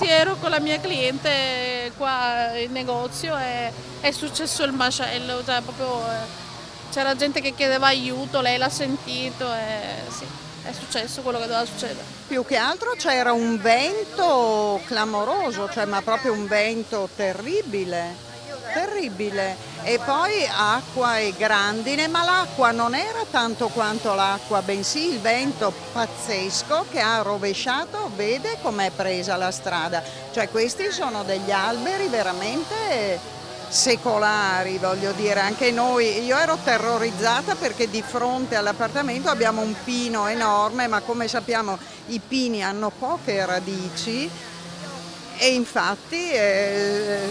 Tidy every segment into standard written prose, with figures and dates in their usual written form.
sì, ero con la mia cliente qua in negozio e è successo il macello, cioè proprio c'era gente che chiedeva aiuto, lei l'ha sentito e sì, è successo quello che doveva succedere. Più che altro c'era un vento clamoroso, cioè ma proprio un vento terribile, terribile. E poi acqua e grandine, ma l'acqua non era tanto quanto l'acqua, bensì il vento pazzesco che ha rovesciato, vede com'è presa la strada. Cioè questi sono degli alberi veramente secolari, voglio dire, anche noi, io ero terrorizzata perché di fronte all'appartamento abbiamo un pino enorme, ma come sappiamo i pini hanno poche radici e infatti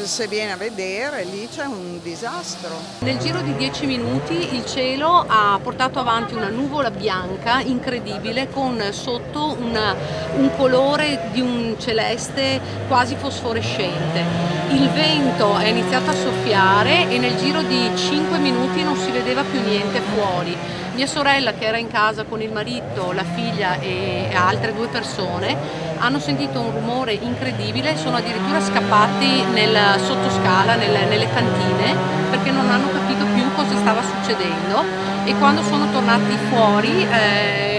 se viene a vedere lì c'è un disastro. Nel giro di 10 minuti il cielo ha portato avanti una nuvola bianca incredibile con sotto un colore di un celeste quasi fosforescente. Il vento è iniziato a soffiare e nel giro di 5 minuti non si vedeva più niente fuori. Mia sorella, che era in casa con il marito, la figlia e altre 2 persone, hanno sentito un rumore incredibile, sono addirittura scappati nel sottoscala, nelle cantine, perché non hanno capito più cosa stava succedendo e quando sono tornati fuori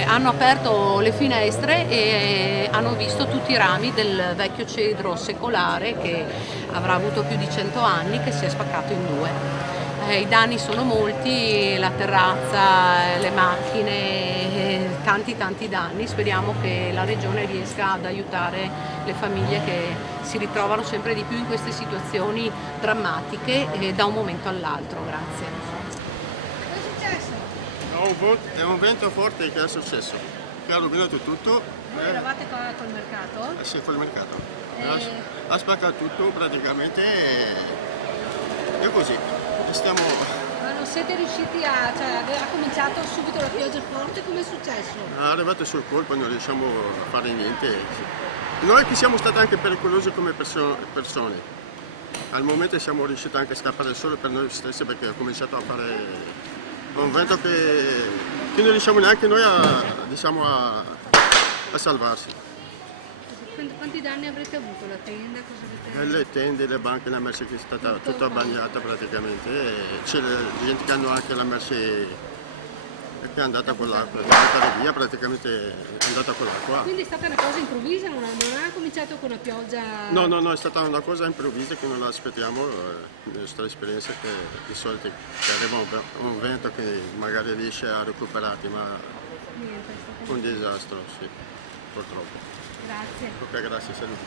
hanno aperto le finestre e hanno visto tutti i rami del vecchio cedro secolare che avrà avuto più di 100 anni, che si è spaccato in 2. I danni sono molti, la terrazza, le macchine, tanti danni. Speriamo che la Regione riesca ad aiutare le famiglie che si ritrovano sempre di più in queste situazioni drammatiche da un momento all'altro. Grazie. Cosa è successo? È un vento forte che è successo, che ha rovinato tutto. Voi eravate qua col mercato? Sì, col mercato. Ha spaccato tutto praticamente e così. Stiamo... Ma non siete riusciti a... cioè ha cominciato subito la pioggia forte, come è successo? È arrivato sul colpo e non riusciamo a fare niente. Noi che siamo stati anche pericolosi come persone. Al momento siamo riusciti anche a scappare solo per noi stessi perché ha cominciato a fare un vento che non riusciamo neanche noi a salvarsi. Quanti danni avrete avuto? La tenda? Cosa avete... Le tende, le banche, la Merce che è stata tutta bagnata praticamente. E c'è gente che hanno anche la Merce che è andata con l'acqua, è andata via praticamente, è andata con l'acqua. Quindi è stata una cosa improvvisa, non ha cominciato con una pioggia... No, è stata una cosa improvvisa che non la aspettiamo, nella nostra esperienza che di solito che arriva un vento che magari riesce a recuperarti, ma Niente, è stato un disastro, sì, purtroppo. Grazie. Ok, grazie, saluti.